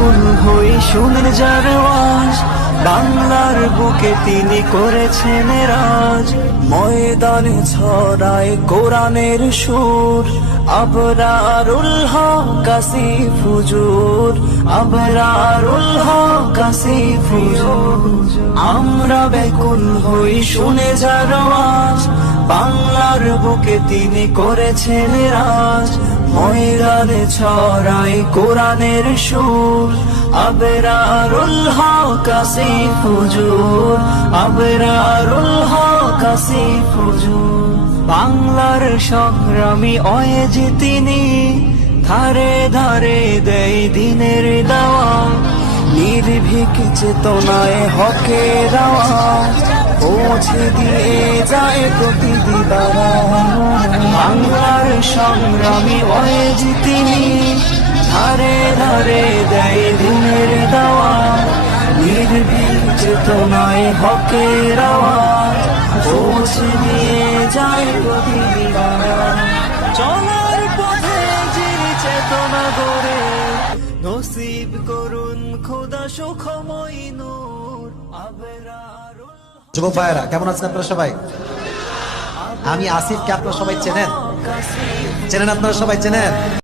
ব্যাকুল হই শুনে যার আওয়াজ, বাংলার বুকে তিনি করেছেন রাজ। ময়দানে ছড়ায় কোরআনের সুর, আবরারুল হক আসিফ হুজুর, আবরারুল হক আসিফ হুজুর। আমরা ব্যাকুল হই শুনে যার আওয়াজ, বাংলার বুকে তিনি করেছেন রাজ। ময়দানে ছড়ায় কোরআনের সুর, আবরারুল হক আসিফ হুজুর, আবরারুল হক আসিফ হুজুর। বাংলার সংগ্রামী অয়েজ তিনি, ধারে ধারে দেয় দিনের দাওয়াত। নির্ভীক চেতনায় হকের আওয়াজ পৌঁছে দিয়ে যায় প্রতিটি বারায়। বাংলার সংগ্রামী অয়েজ তিনি, ধারে ধারে দেয় দিনের দাওয়াত। নির্ভীক চেতনায় হকের আওয়াজ পৌঁছে দিয়ে যায় প্রতিটি বারায়। চলার পথে যিনি চেতনা গড়ে, নসিব করুন খোদা সুখময় নূর, আবরারুল। যুবক ভাইয়েরা কেমন আছেন আপনারা সবাই? আমি আসিফকে আপনারা সবাই চেনেন? চেনেন আপনারা সবাই চেনেন?